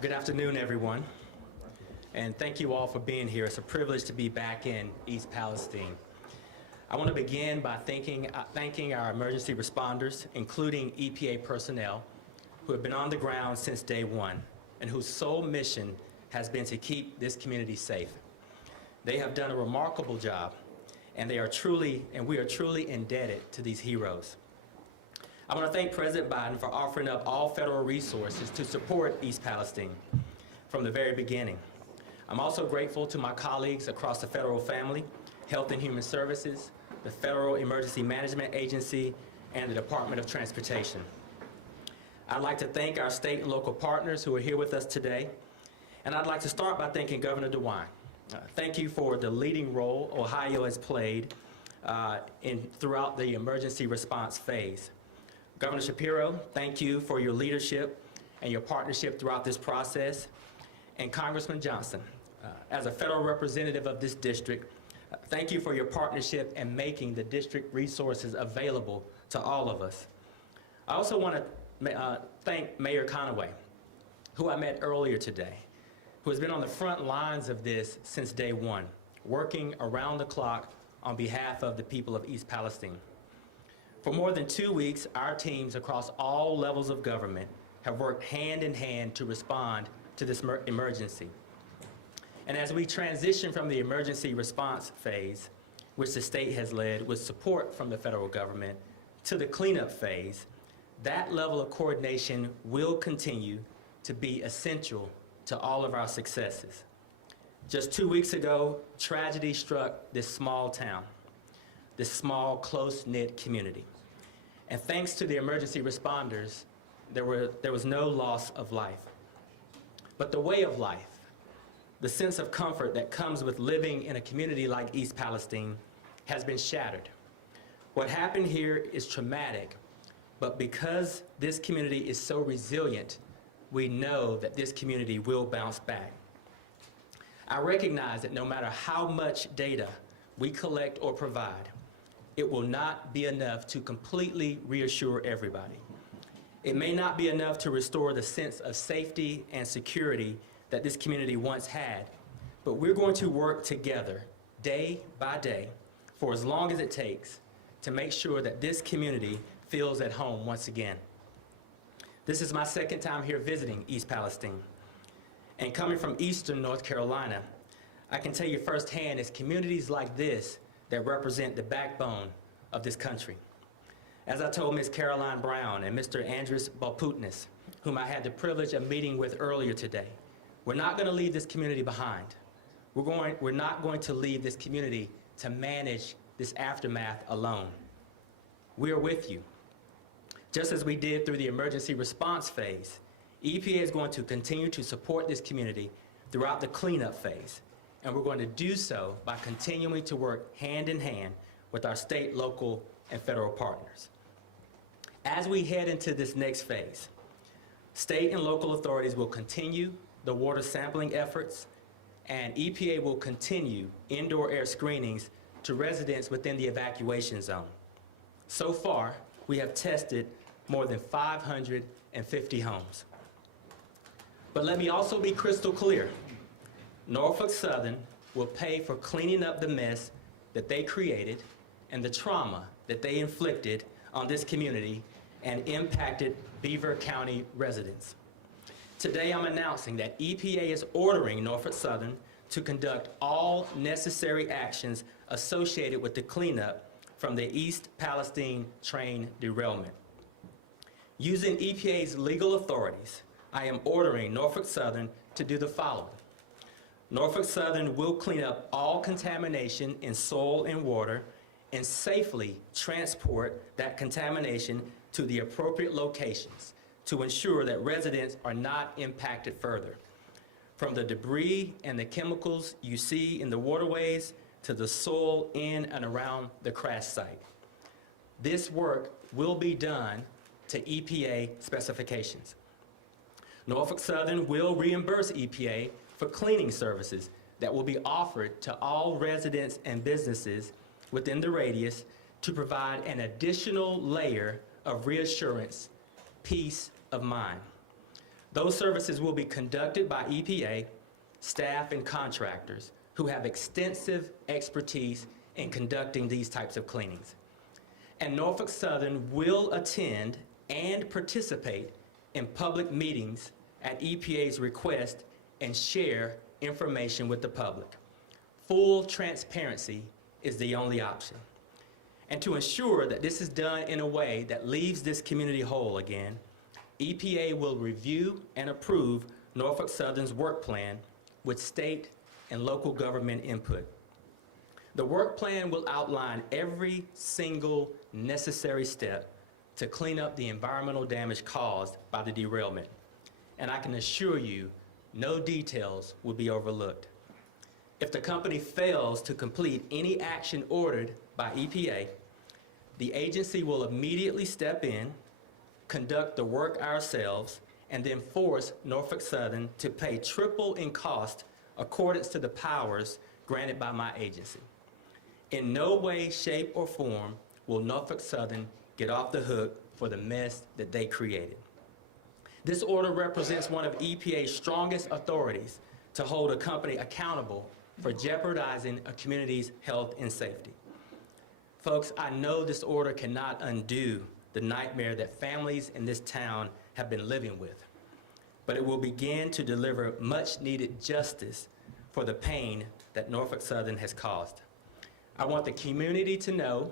Good afternoon, everyone, and thank you all for being here. It's a privilege to be back in East Palestine. I want to begin by thanking our emergency responders, including EPA personnel, who have been on the ground since day one and whose sole mission has been to keep this community safe. They have done a remarkable job, and we are truly indebted to these heroes. I want to thank President Biden for offering up all federal resources to support East Palestine from the very beginning. I'm also grateful to my colleagues across the federal family, Health and Human Services, the Federal Emergency Management Agency, and the Department of Transportation. I'd like to thank our state and local partners who are here with us today, and I'd like to start by thanking Governor DeWine. Thank you for the leading role Ohio has played throughout the emergency response phase. Governor Shapiro, thank you for your leadership and your partnership throughout this process. And Congressman Johnson, as a federal representative of this district, thank you for your partnership in making the district resources available to all of us. I also want to thank Mayor Conaway, who I met earlier today, who has been on the front lines of this since day one, working around the clock on behalf of the people of East Palestine. For more than 2 weeks, our teams across all levels of government have worked hand in hand to respond to this emergency. And as we transition from the emergency response phase, which the state has led with support from the federal government, to the cleanup phase, that level of coordination will continue to be essential to all of our successes. Just 2 weeks ago, tragedy struck this small town, this small, close-knit community. And thanks to the emergency responders, there was no loss of life. But the way of life, the sense of comfort that comes with living in a community like East Palestine, has been shattered. What happened here is traumatic, but because this community is so resilient, we know that this community will bounce back. I recognize that no matter how much data we collect or provide, it will not be enough to completely reassure everybody. It may not be enough to restore the sense of safety and security that this community once had, but we're going to work together day by day for as long as it takes to make sure that this community feels at home once again. This is my second time here visiting East Palestine, and coming from Eastern North Carolina, I can tell you firsthand it's communities like this that represent the backbone of this country. As I told Ms. Caroline Brown and Mr. Andres Balputnis, whom I had the privilege of meeting with earlier today, we're not going to leave this community behind. We're not going to leave this community to manage this aftermath alone. We are with you. Just as we did through the emergency response phase, EPA is going to continue to support this community throughout the cleanup phase. And we're going to do so by continuing to work hand in hand with our state, local, and federal partners. As we head into this next phase, state and local authorities will continue the water sampling efforts, and EPA will continue indoor air screenings to residents within the evacuation zone. So far, we have tested more than 550 homes. But let me also be crystal clear. Norfolk Southern will pay for cleaning up the mess that they created and the trauma that they inflicted on this community and impacted Beaver County residents. Today I'm announcing that EPA is ordering Norfolk Southern to conduct all necessary actions associated with the cleanup from the East Palestine train derailment. Using EPA's legal authorities, I am ordering Norfolk Southern to do the following. Norfolk Southern will clean up all contamination in soil and water and safely transport that contamination to the appropriate locations to ensure that residents are not impacted further. From the debris and the chemicals you see in the waterways to the soil in and around the crash site. This work will be done to EPA specifications. Norfolk Southern will reimburse EPA for cleaning services that will be offered to all residents and businesses within the radius to provide an additional layer of reassurance, peace of mind. Those services will be conducted by EPA, staff, and contractors who have extensive expertise in conducting these types of cleanings. And Norfolk Southern will attend and participate in public meetings at EPA's request and share information with the public. Full transparency is the only option. And to ensure that this is done in a way that leaves this community whole again, EPA will review and approve Norfolk Southern's work plan with state and local government input. The work plan will outline every single necessary step to clean up the environmental damage caused by the derailment. And I can assure you, no details will be overlooked. If the company fails to complete any action ordered by EPA, the agency will immediately step in, conduct the work ourselves, and then force Norfolk Southern to pay triple in cost accordance to the powers granted by my agency. In no way, shape, or form will Norfolk Southern get off the hook for the mess that they created. This order represents one of EPA's strongest authorities to hold a company accountable for jeopardizing a community's health and safety. Folks, I know this order cannot undo the nightmare that families in this town have been living with, but it will begin to deliver much-needed justice for the pain that Norfolk Southern has caused. I want the community to know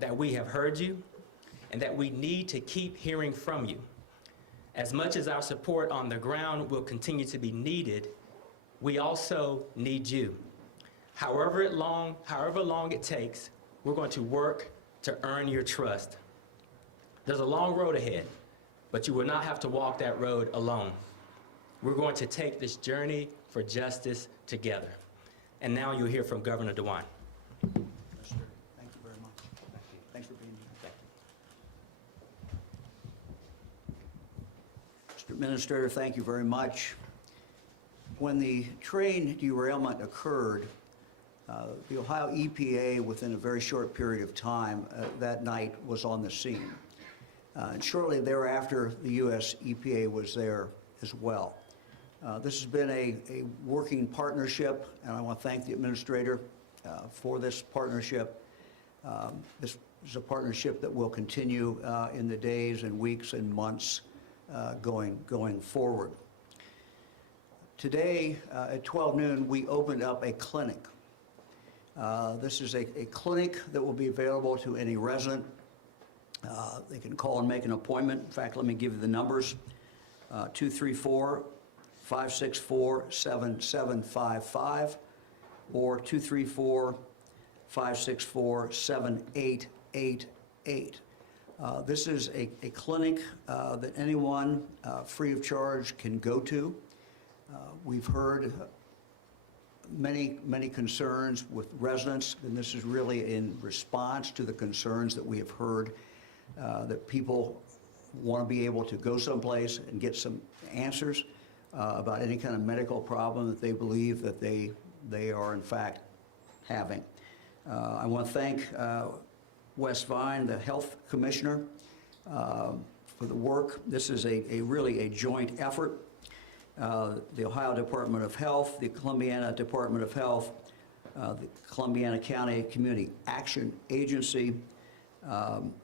that we have heard you and that we need to keep hearing from you. As much as our support on the ground will continue to be needed, we also need you. However long it takes, we're going to work to earn your trust. There's a long road ahead, but you will not have to walk that road alone. We're going to take this journey for justice together. And now you'll hear from Governor DeWine. Thank you very much. Thank you. Thanks for being here. Mr. Administrator, thank you very much. When the train derailment occurred, the Ohio EPA, within a very short period of time that night, was on the scene. And shortly thereafter, the U.S. EPA was there as well. This has been a working partnership, and I want to thank the Administrator for this partnership. This is a partnership that will continue in the days and weeks and months going forward. Today, at 12 noon, we opened up a clinic. This is a clinic that will be available to any resident. They can call and make an appointment. In fact, let me give you the numbers. 234-564-7755 or 234-564-7888. This is a clinic that anyone free of charge can go to. We've heard many concerns with residents, and this is really in response to the concerns that we have heard, that people want to be able to go someplace and get some answers about any kind of medical problem that they believe that they are in fact having. I want to thank Wes Vine, the Health Commissioner, for the work. This is really a joint effort. The Ohio Department of Health, the Columbiana Department of Health, the Columbiana County Community Action Agency,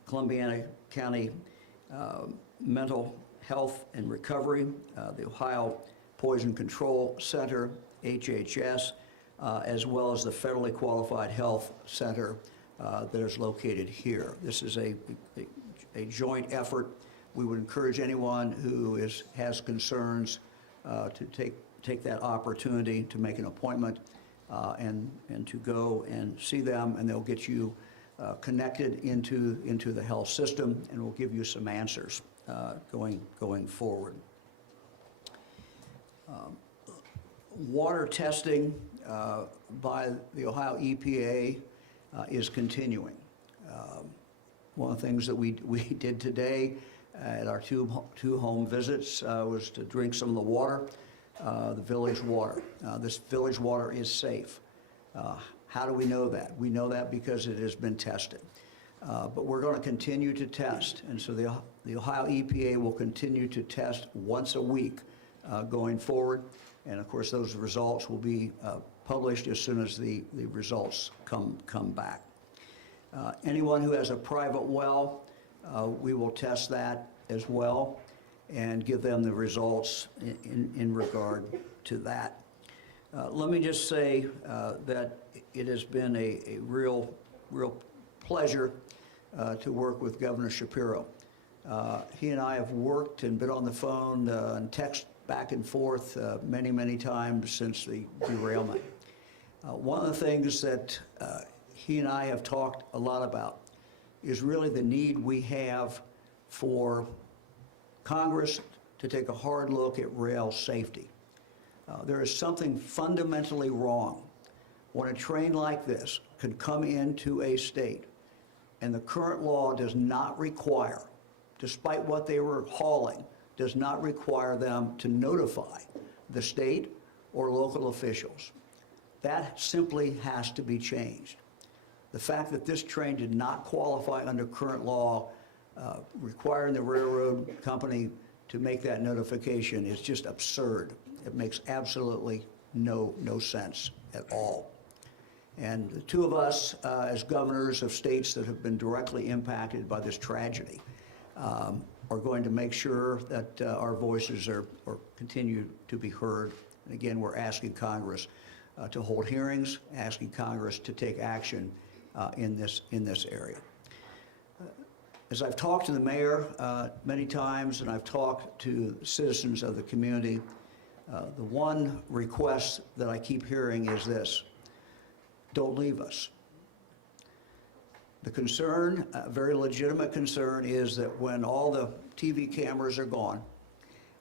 Columbiana County Mental Health and Recovery, the Ohio Poison Control Center, HHS, as well as the Federally Qualified Health Center that is located here. This is a joint effort. We would encourage anyone who has concerns to take that opportunity to make an appointment and to go and see them, and they'll get you connected into the health system, and will give you some answers going forward. Water testing by the Ohio EPA is continuing. One of the things that we did today at our two home visits was to drink some of the water, the village water. This village water is safe. How do we know that? We know that because it has been tested. But we're going to continue to test, and so the Ohio EPA will continue to test once a week going forward. And of course, those results will be published as soon as the results come back. Anyone who has a private well, we will test that as well and give them the results in regard to that. Let me just say that it has been a real pleasure to work with Governor Shapiro. He and I have worked and been on the phone and text back and forth many times since the derailment. One of the things that he and I have talked a lot about is really the need we have for Congress to take a hard look at rail safety. There is something fundamentally wrong when a train like this could come into a state and the current law does not require, despite what they were hauling, does not require them to notify the state or local officials. That simply has to be changed. The fact that this train did not qualify under current law, requiring the railroad company to make that notification is just absurd. It makes absolutely no sense at all. And the two of us, as governors of states that have been directly impacted by this tragedy, are going to make sure that our voices are continue to be heard. And again, we're asking Congress to hold hearings, asking Congress to take action in this area. As I've talked to the mayor many times, and I've talked to citizens of the community, the one request that I keep hearing is this: don't leave us. The concern, a very legitimate concern, is that when all the TV cameras are gone,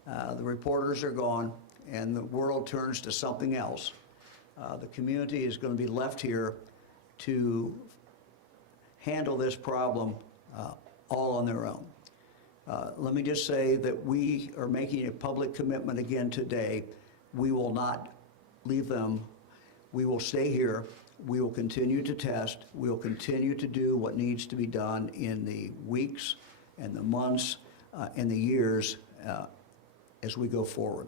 the reporters are gone, and the world turns to something else, the community is going to be left here to handle this problem all on their own. Let me just say that we are making a public commitment again today. We will not leave them. We will stay here. We will continue to test. We will continue to do what needs to be done in the weeks and the months and the years as we go forward.